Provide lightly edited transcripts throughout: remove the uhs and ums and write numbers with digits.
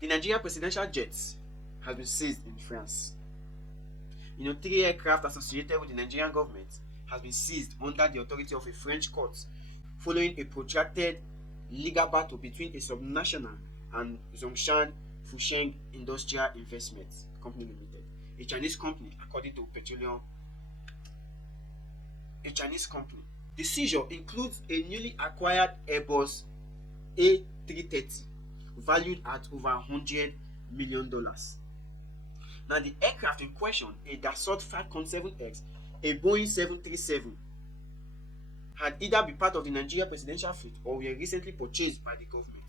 The Nigerian presidential jet has been seized in France. 3 aircraft associated with the Nigerian government has been seized under the authority of a French court following a protracted legal battle between a subnational and Zhongshan Fusheng Industrial Investment Company Limited, a Chinese company according to a Chinese company. The seizure includes a newly acquired Airbus A330 valued at over $100 million. Now, the aircraft in question, a Dassault Falcon 7X, a Boeing 737, had either been part of the Nigeria presidential fleet or were recently purchased by the government.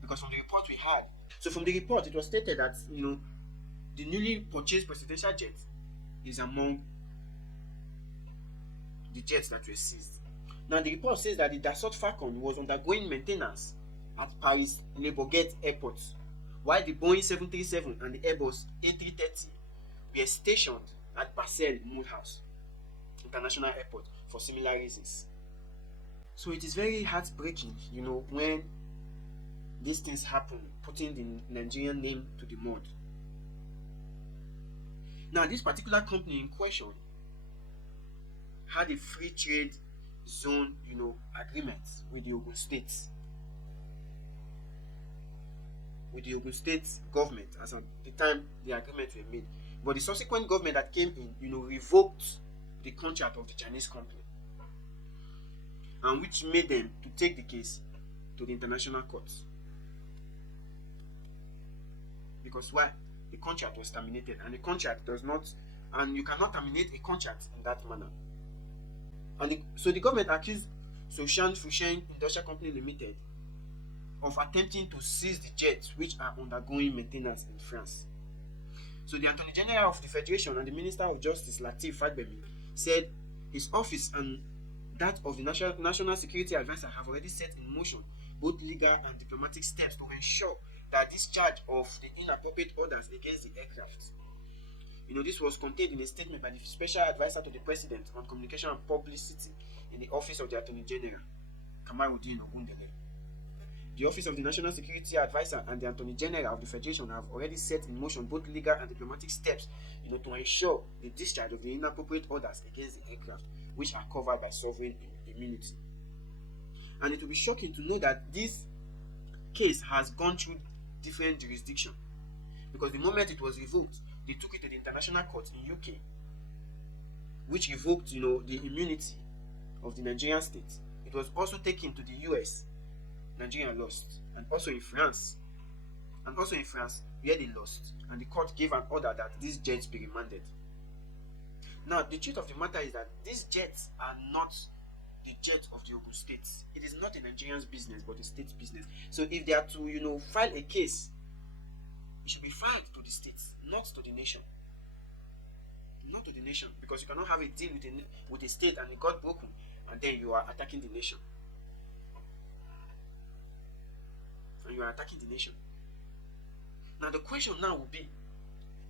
Because from the report we had, from the report, it was stated that the newly purchased presidential jet is among the jets that were seized. Now, the report says that the Dassault Falcon was undergoing maintenance at Paris Le Bourget Airport, while the Boeing 737 and the Airbus A330 were stationed at Basel Mulhouse International Airport for similar reasons. So it is very heartbreaking, when these things happen, putting the Nigerian name to the mud. Now, this particular company in question had a free trade zone, agreement with the Ogun State. With the Ogun State government as at the time the agreement were made. But the subsequent government that came in, revoked the contract of the Chinese company. And which made them to take the case to the international courts. Because why? The contract was terminated, and the contract does not, and you cannot terminate a contract in that manner. And so the government accused Zhongshan Fusheng Industrial Company Limited of attempting to seize the jets which are undergoing maintenance in France. So the Attorney General of the Federation and the Minister of Justice Lateef Fagbemi said his office and that of the National Security Advisor have already set in motion both legal and diplomatic steps to ensure that discharge of the inappropriate orders against the aircraft. This was contained in a statement by the Special Advisor to the President on Communication and Publicity in the Office of the Attorney General, Kamaruddin Ogundele. The Office of the National Security Advisor and the Attorney General of the Federation have already set in motion both legal and diplomatic steps, to ensure the discharge of the inappropriate orders against the aircraft, which are covered by sovereign immunity. And it will be shocking to know that this case has gone through different jurisdictions, because the moment it was revoked, they took it to the international court in UK, which revoked, the immunity of the Nigerian state. It was also taken to the US. Nigeria lost, and also in France, where they lost, and the court gave an order that these jets be remanded. Now, the truth of the matter is that these jets are not the jets of the Ogun State. It is not a Nigerian's business, but a state's business. So if they are to, file a case, it should be filed to the states, not to the nation. Not to the nation, because you cannot have a deal with a state and it got broken, and then you are attacking the nation. And you are attacking the nation. Now the question now will be,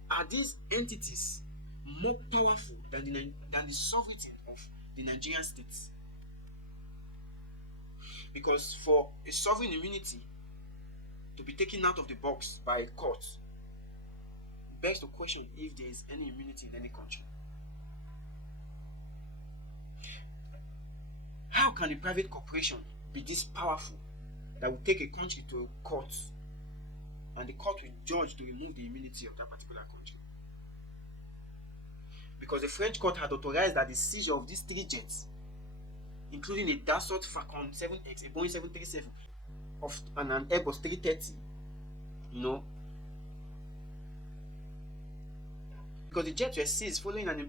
are these entities more powerful than the sovereignty of the Nigerian states? Because for a sovereign immunity to be taken out of the box by a court begs to question if there is any immunity in any country. How can a private corporation be this powerful that will take a country to a court, and the court will judge to remove the immunity of that particular country? Because the French court had authorized that the seizure of these 3 jets, including a Dassault Falcon 7X, a Boeing 737, and an Airbus 330, because the jets were seized following an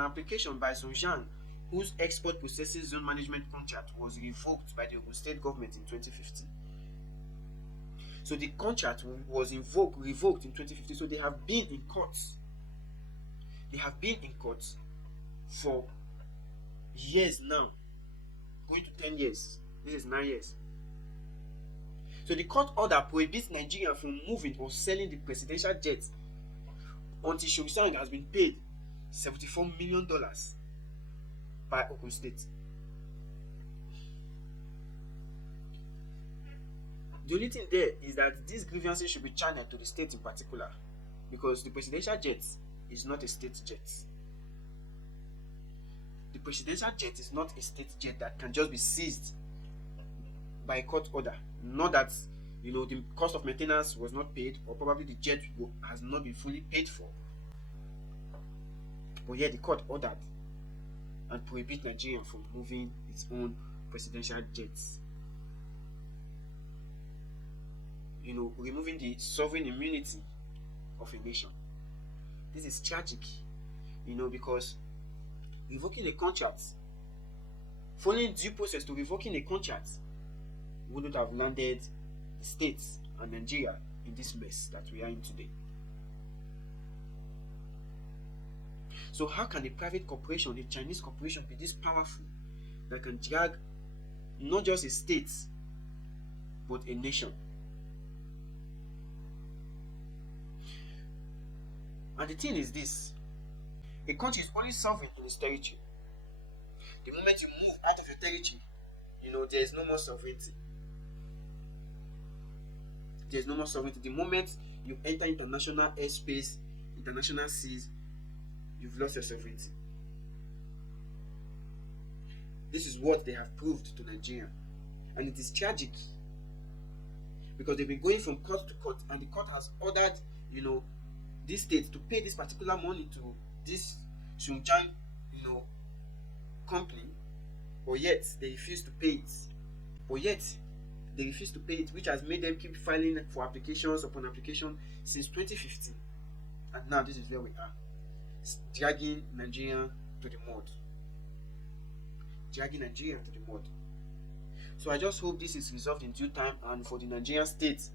application by Zhongshan, whose export processing zone management contract was revoked by the Ogun State government in 2015. So the contract was revoked in 2015. So they have been in courts. They have been in courts for years now, going to 10 years. This is 9 years. So the court order prohibits Nigeria from moving or selling the presidential jet until Zhongshan has been paid $74 million by Ogun State. The only thing there is that these grievances should be channeled to the state in particular, because the presidential jet is not a state jet. The presidential jet is not a state jet that can just be seized by court order. Not that the cost of maintenance was not paid, or probably the jet has not been fully paid for. But yet the court ordered and prohibit Nigeria from moving its own presidential jets. Removing the sovereign immunity of a nation. This is tragic, because revoking a contract, following due process to revoking a contract, wouldn't have landed the states and Nigeria in this mess that we are in today. So how can a private corporation, a Chinese corporation, be this powerful that can drag not just a state but a nation? And the thing is this: a country is only sovereign in its territory. The moment you move out of your territory, there is no more sovereignty. There is no more sovereignty. The moment you enter international airspace, international seas, you've lost your sovereignty. This is what they have proved to Nigeria. And it is tragic, because they've been going from court to court, and the court has ordered, this state to pay this particular money to this Xinjiang, company, but yet they refuse to pay it. Which has made them keep filing for applications upon application since 2015. And now this is where we are. It's dragging Nigeria to the mud. So I just hope this is resolved in due time, and for the Nigerian state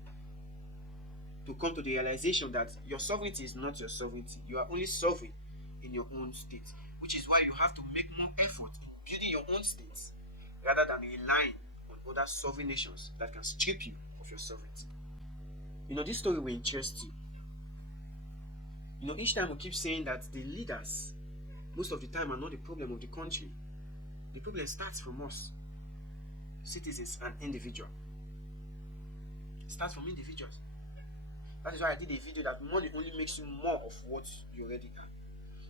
to come to the realization that your sovereignty is not your sovereignty. You are only sovereign in your own state, which is why you have to make more effort in building your own states rather than relying on other sovereign nations that can strip you of your sovereignty. This story will interest you. Each time we keep saying that the leaders, most of the time, are not the problem of the country. The problem starts from us, citizens and individuals. It starts from individuals. That is why I did a video that money only makes you more of what you already are.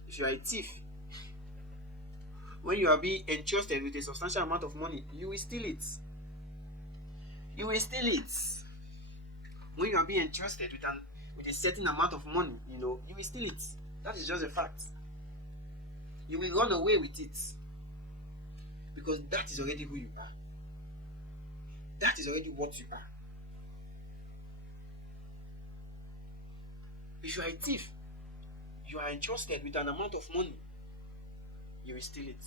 If you are a thief, when you are being entrusted with a substantial amount of money, you will steal it. When you are being entrusted with a certain amount of money, you will steal it. That is just a fact. You will run away with it, because that is already who you are. That is already what you are. If you are a thief, you are entrusted with an amount of money, you will steal it.